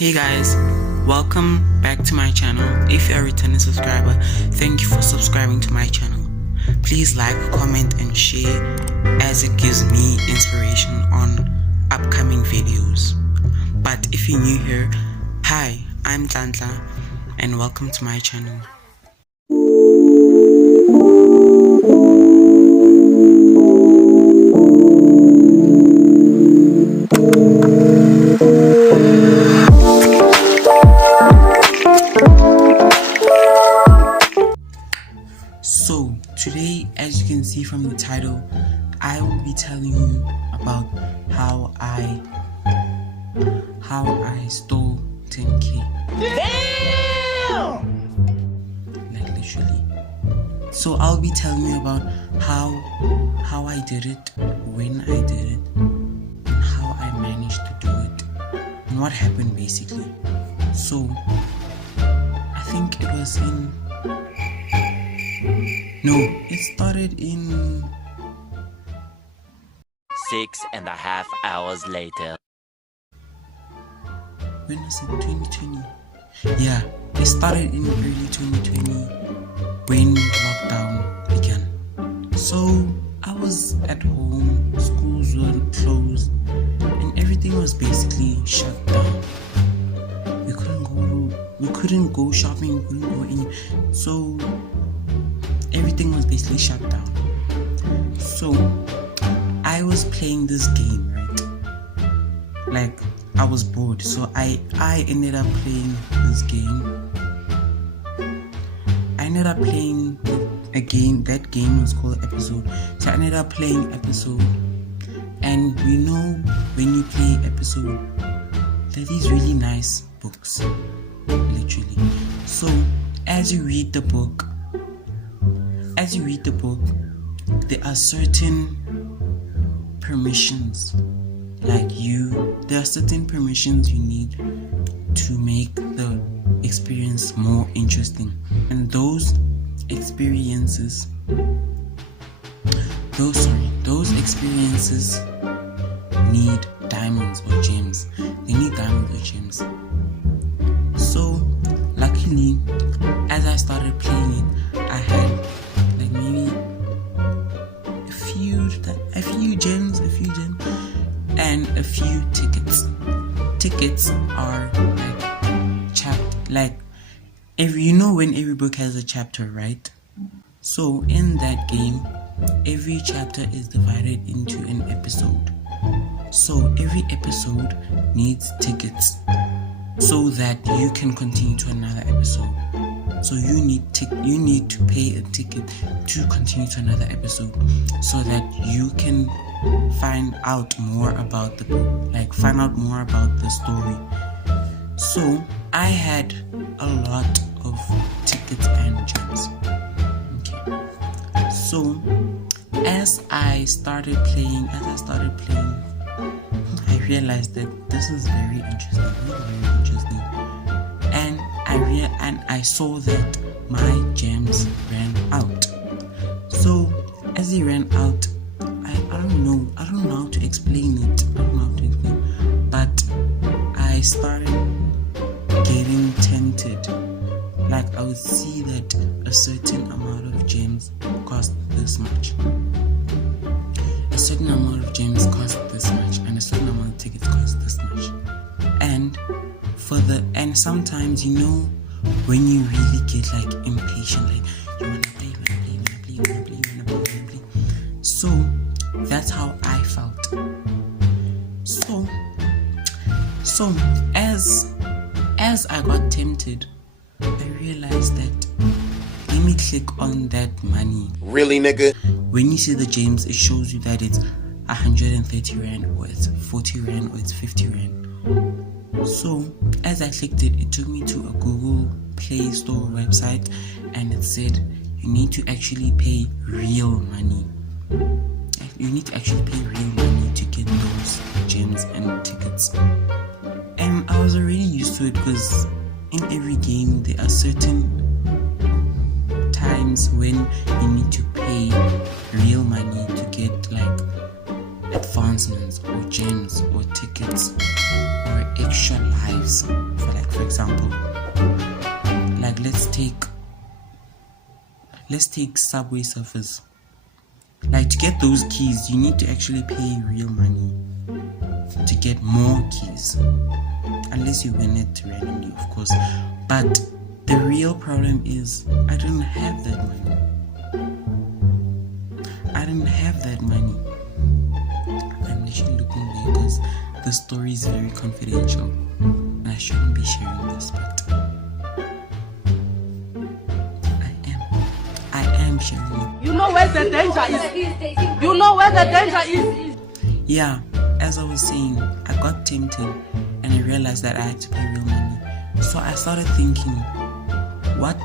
Hey guys, welcome back to my channel. If you're a returning subscriber, thank you for subscribing to my channel. Please like, comment and share as it gives me inspiration on upcoming videos. But if you're new here, hi, I'm Nhlanhla and welcome to my channel. So today, as you can see from the title, I will be telling you about how I stole 10k. Damn! Like literally. So I'll be telling you about how I did it, when I did it, and how I managed to do it, and what happened basically. So I think it was it started in 6.5 hours later. When was it? 2020? Yeah, it started in early 2020 when lockdown began. So I was at home, schools were closed, and everything was basically shut down. We couldn't go shopping, we couldn't go in. So everything was basically shut down. So I was playing this game, right? Like I was bored, so I ended up playing this game. I ended up playing a game. That game was called Episode. So I ended up playing Episode. And you know, when you play Episode, there are these really nice books, literally. So as you read the book, there are certain permissions. There are certain permissions you need to make the experience more interesting. And those experiences need diamonds or gems. They need diamonds or gems. So luckily, as I started playing it, I had like maybe a few gems and a few tickets. Tickets are when every book has a chapter, right? So in that game, every chapter is divided into an episode. So every episode needs tickets so that you can continue to another episode. So you need to pay a ticket to continue to another episode, so that you can find out more about the book, find out more about the story. So I had a lot of tickets and gems. Okay. So as I started playing, I realized that this is very interesting, and I saw that my gems ran out. So as they ran out, I don't know how to explain it. But I started getting tempted. Like I would see that a certain amount of gems cost this much. A certain amount of gems cost this much, and a certain amount of tickets cost this much. And sometimes, when you really get impatient, you wanna play. So that's how I felt. So as I got tempted, I realized that let me click on that money. Really, nigga? When you see the gems, it shows you that it's 130 rand, or it's 40 rand, or it's 50 rand. So as I clicked it, it took me to a Google Play Store website, and it said you need to actually pay real money. You need to actually pay real money to get those gems and tickets. And I was already used to it, because in every game there are certain times when you need to pay real money to get advancements or gems or tickets or extra lives. For example, like let's take Subway Surfers. Like, to get those keys, you need to actually pay real money to get more keys, unless you win it randomly, of course. But the real problem is I didn't have that money. I'm literally looking there because the story is very confidential and I shouldn't be sharing this, but I am sharing it. You know where the danger is. You know where the danger is. Yeah, as I was saying, I got tempted and I realized that I had to pay real money. So I started thinking, what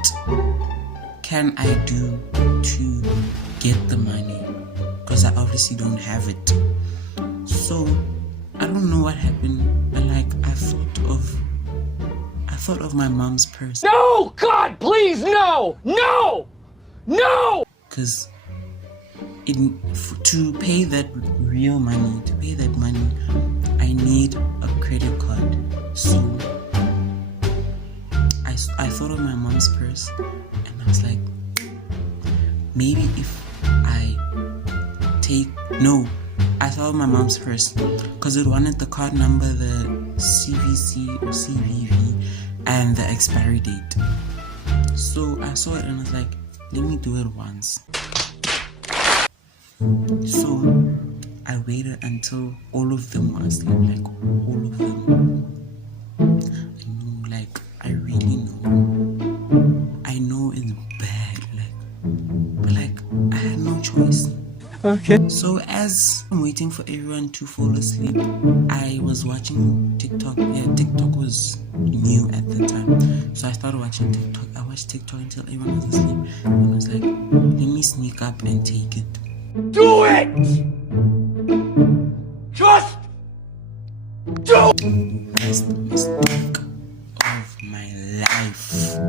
can I do to get the money? Because I obviously don't have it. So I don't know what happened, but like I thought of my mom's purse. No, God, please, no, no, no. Because to pay that real money, I need a credit card. So I thought of my mom's purse and I was like, maybe if I thought of my mom's purse because it wanted the card number, the CVC or CVV, and the expiry date. So I saw it and I was like, let me do it once. So I waited until all of them were asleep, like all of them. I really know. I know it's bad, but I had no choice. Okay. So as I'm waiting for everyone to fall asleep, I was watching TikTok. Yeah, TikTok was new at the time. So I started watching TikTok. I watched TikTok until everyone was asleep. And I was like, let me sneak up and take it. Do it! Just do it! Best mistake of my life.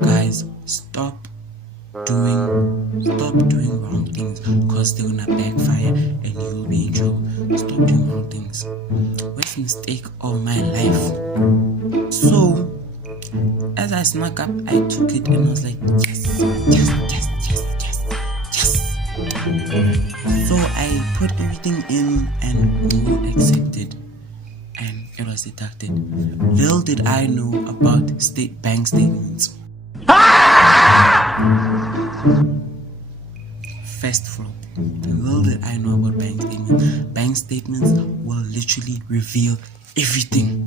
Guys, stop doing wrong things because they're gonna backfire and you will be in trouble. Stop doing wrong things. Worst mistake of my life. So as I snuck up, I took it and I was like, yes. So I put everything in and Google accepted and it was deducted. Little did I know about bank statements. First flop. Little did I know about bank statements. Bank statements will literally reveal everything.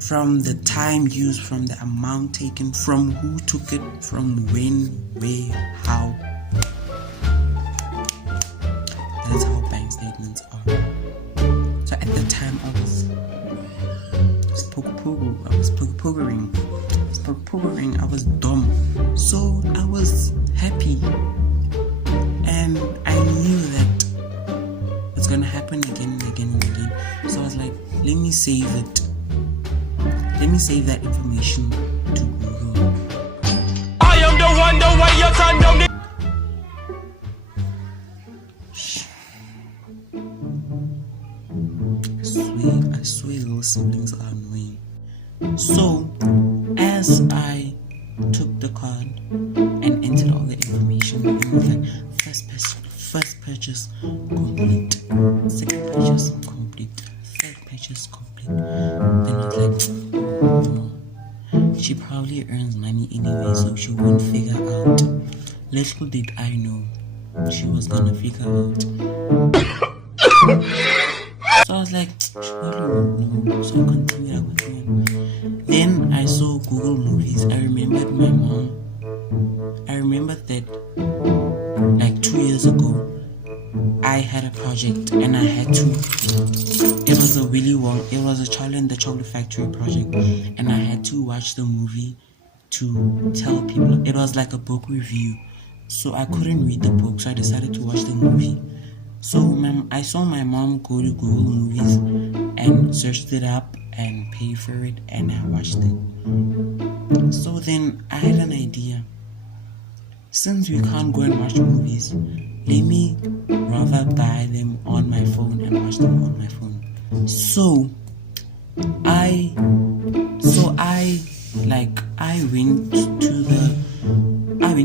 From the time used, from the amount taken, from who took it, from when, where, how. That's how bank statements are. So at the time I was pokering. I was dumb. So I was happy. And I knew that it's gonna happen again and again and again. So I was like, let me save it. Let me save that information to Google. I am the one, the way your son don't need. I swear little siblings are annoying. So as I took the card and entered all the information, it was like first purchase complete, second purchase complete, third purchase complete. Then I was like, oh, she probably earns money anyway, so she won't figure out. Little did I know she was gonna figure out. So I was like, she probably won't know. So I continued. Then I saw Google Movies. I remembered my mom. I remembered that like 2 years ago, I had a project and I had to. It was a Charlie and the Chocolate Factory project, and I had to watch the movie to tell people. It was like a book review, so I couldn't read the book, so I decided to watch the movie. So I saw my mom go to Google Movies and searched it up and paid for it, and I watched it. So then I had an idea. Since we can't go and watch movies, let me rather buy them on my phone and watch them on my phone. So I went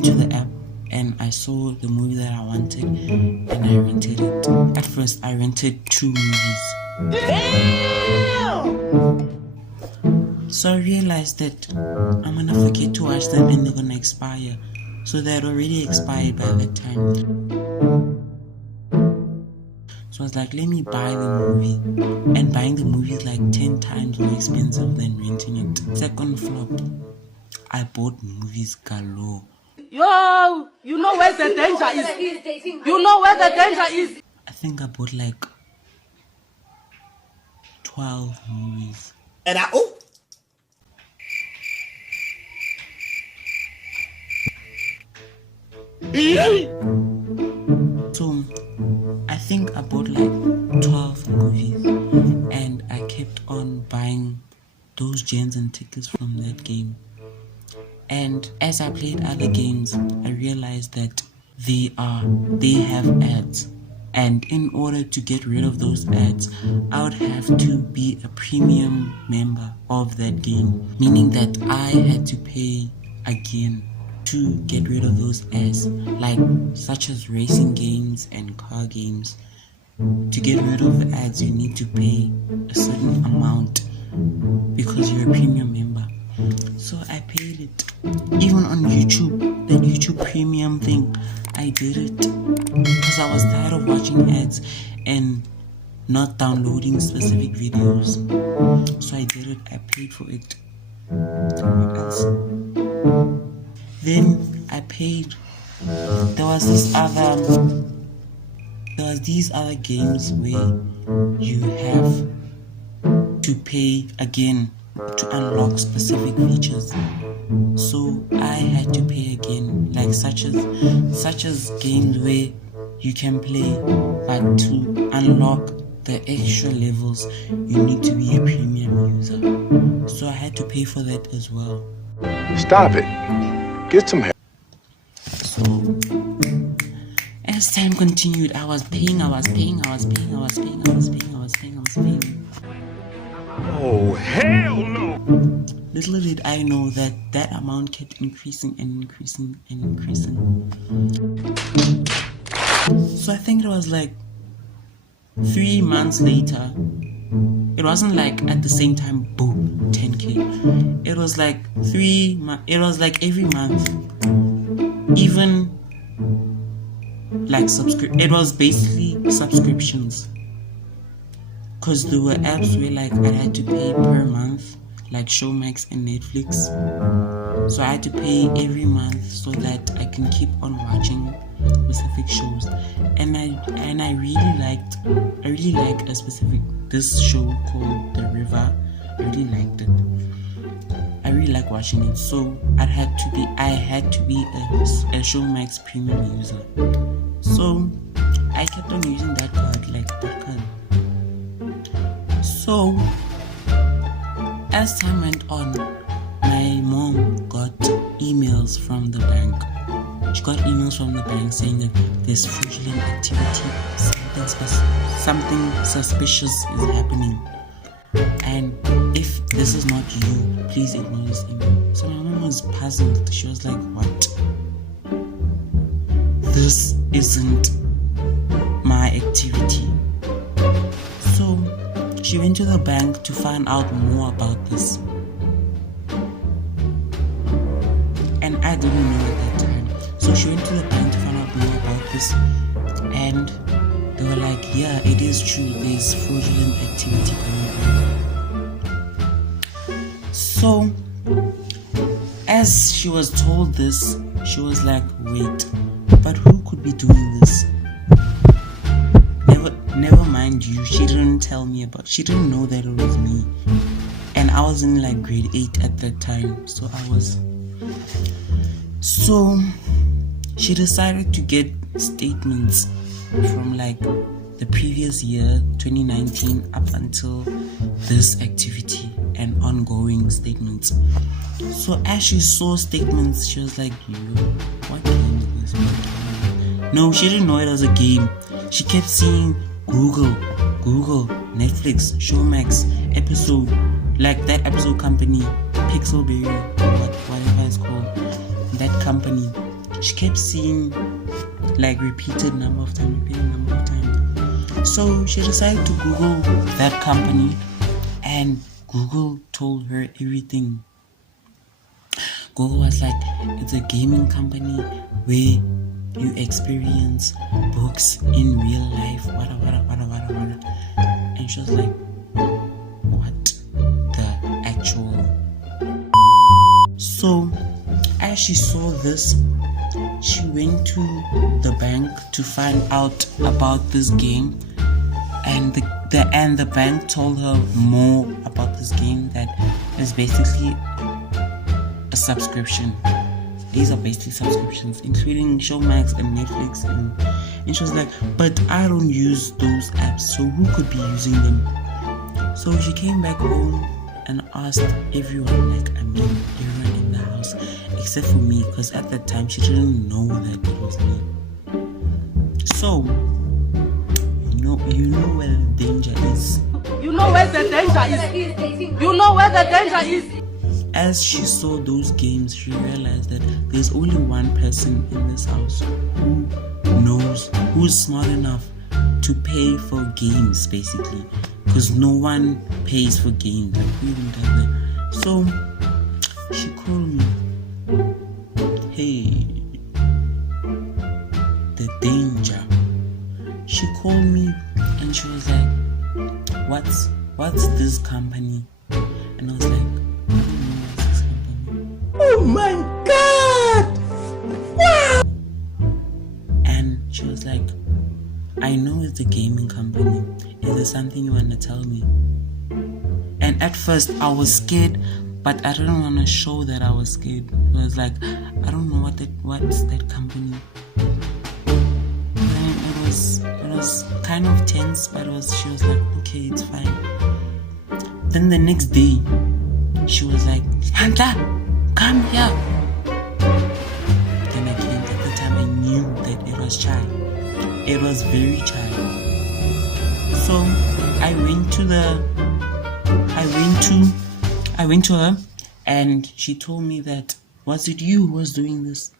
to the app and I saw the movie that I wanted and I rented it. At first I rented 2 movies. Damn! So I realized that I'm gonna forget to watch them and they're gonna expire. So they had already expired by that time. So I was like, let me buy the movie. And buying the movie is like 10 times more expensive than renting it. Second flop, I bought movies galore. Yo, you know where the danger is. You know where the danger is. I think I bought like 12 movies. And So I think I bought like 12 movies and I kept on buying those gens and tickets from that game. And as I played other games, I realized that they have ads. And in order to get rid of those ads, I would have to be a premium member of that game. Meaning that I had to pay again to get rid of those ads, like such as racing games and car games. To get rid of the ads, you need to pay a certain amount because you're a premium member. So I paid it. Even on YouTube, that YouTube premium thing, I did it because I was tired of watching ads and not downloading specific videos. So I did it. I paid for it. What else? Then I paid. There was these other games where you have to pay again to unlock specific features. So I had to pay again, like such as games where you can play, but to unlock the extra levels you need to be a premium user. So I had to pay for that as well. Stop it. Get some help. So as time continued, I was paying. Oh, hell no! Little did I know that that amount kept increasing and increasing and increasing. So I think it was like 3 months later. It wasn't like at the same time, boom, 10k. It was like it was like every month. Even like it was basically subscriptions. Because there were apps where like I had to pay per month, like Showmax and Netflix. So I had to pay every month so that I can keep on watching specific shows. And I really liked this show called The River. I really liked it. I really like watching it. So I had to be a Showmax premium user. So I kept on using that card, like that card. So as time went on, my mom got emails from the bank. She got emails from the bank saying that there's fraudulent activity, something suspicious is happening, and if this is not you, please ignore this email. So my mom was puzzled. She was like, what? This isn't my activity. So she went to the bank to find out more about this. And I didn't know at that time. So she went to the bank to find out more about this. And they were like, yeah, it is true. There's fraudulent activity going on. So as she was told this, she was like, wait, but who could be doing this? Never mind you, she didn't know that it was me. And I was in like grade 8 at that time. So she decided to get statements from like the previous year 2019 up until this activity and ongoing statements. So as she saw statements, she was like, what game is this? No, she didn't know it was a game. She kept seeing Google, Netflix, Showmax, episode, like that episode company, Pixelberry, whatever it's called, that company. She kept seeing like repeated number of times. So she decided to Google that company, and Google told her everything. Google was like, it's a gaming company where you experience books in real life, wada. And she was like, what the actual? So as she saw this, she went to the bank to find out about this game, and the bank told her more about this game, that is basically a subscription. These are basically subscriptions, including Showmax and Netflix, and she was like, but I don't use those apps, so who could be using them? So she came back home and asked everyone, everyone in the house, except for me, because at that time she didn't know that it was me. So, you know where the danger is. You know where the danger is. You know where the danger is. As she saw those games, she realized that there's only one person in this house who's smart enough to pay for games, basically, because no one pays for games. Who even does that? So she called me. Hey, the danger. She called me and she was like, what's this company? And I was like, oh my god! Wow! And she was like, I know it's a gaming company. Is there something you want to tell me? And at first I was scared, but I didn't want to show that I was scared. I was like, I don't know what's that company. And it was kind of tense, but she was like, okay, it's fine. Then the next day, she was like, Nhlanhla, come here. Then I came. At the time I knew that it was shy. It was very shy. So I went to her, and she told me that, was it you who was doing this?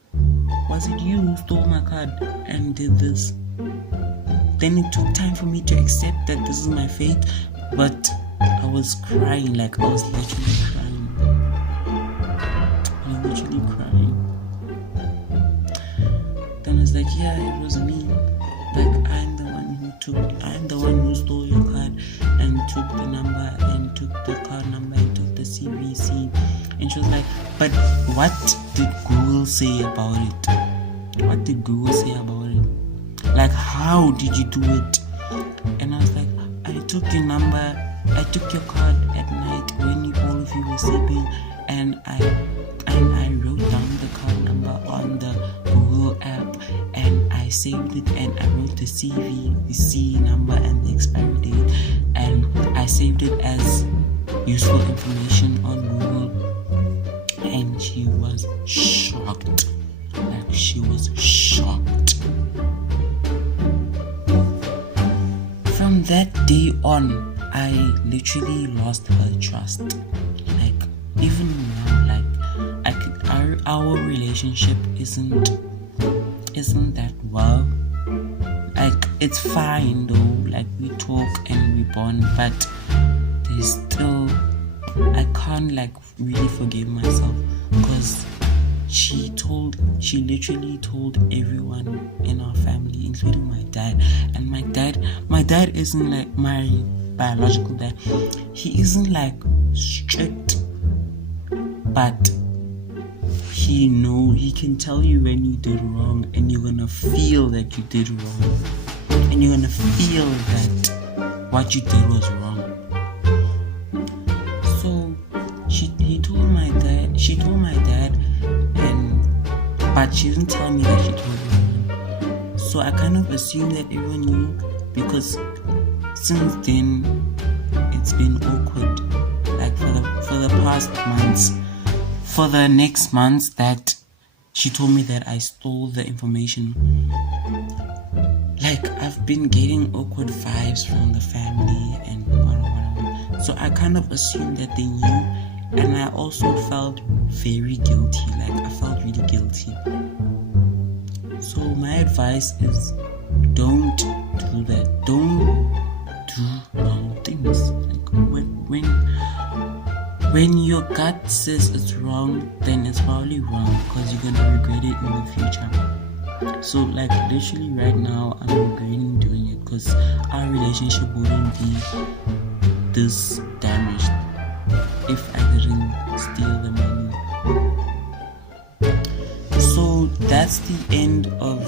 Was it you who stole my card and did this? Then it took time for me to accept that this is my fate, but I was crying, I was literally crying. Then I was like, yeah, it was me. I'm the one who stole your card and took the number and took the card number and took the CVC. And she was like, but what did Google say about it? What did Google say about it? How did you do it? And I was like, I took your number, I took your card at night when all of you were sleeping, and I wrote down the card number on the Google app, and I saved it, and I wrote the CVC number and the expiry date, and I saved it as useful information on Google. And she was shocked. She was shocked. From that day on, I literally lost her trust. Even now, our relationship isn't that well. It's fine though. We talk and we bond, but there's still, I can't really forgive myself, because she literally told everyone in our family, including my dad. And my dad isn't my biological dad. He isn't strict, but he can tell you when you did wrong, and you're gonna feel that you did wrong, and you're gonna feel that what you did was wrong. So she told my dad, but she didn't tell me that she told me. So I kind of assumed that everyone knew, because since then it's been awkward, like for the past months, for the next months, that she told me that I stole the information. Like, I've been getting awkward vibes from the family and whatever. So I kind of assumed that they knew, and I also felt very guilty. Like, I felt really guilty. So my advice is, don't do that. Don't do wrong things. Like, when your gut says it's wrong, then it's probably wrong, because you're gonna regret it in the future. So, like, literally right now, I'm regretting doing it, because our relationship wouldn't be this damaged if I didn't steal the money. So that's the end of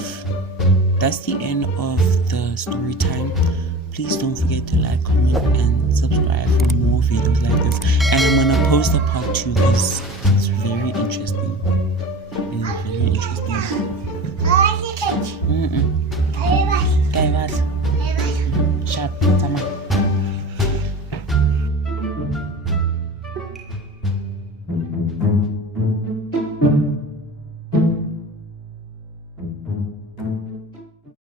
the story time. Please don't forget to like, comment, and subscribe for more videos like this. And I'm gonna post a part 2 because it's very interesting. It is very interesting.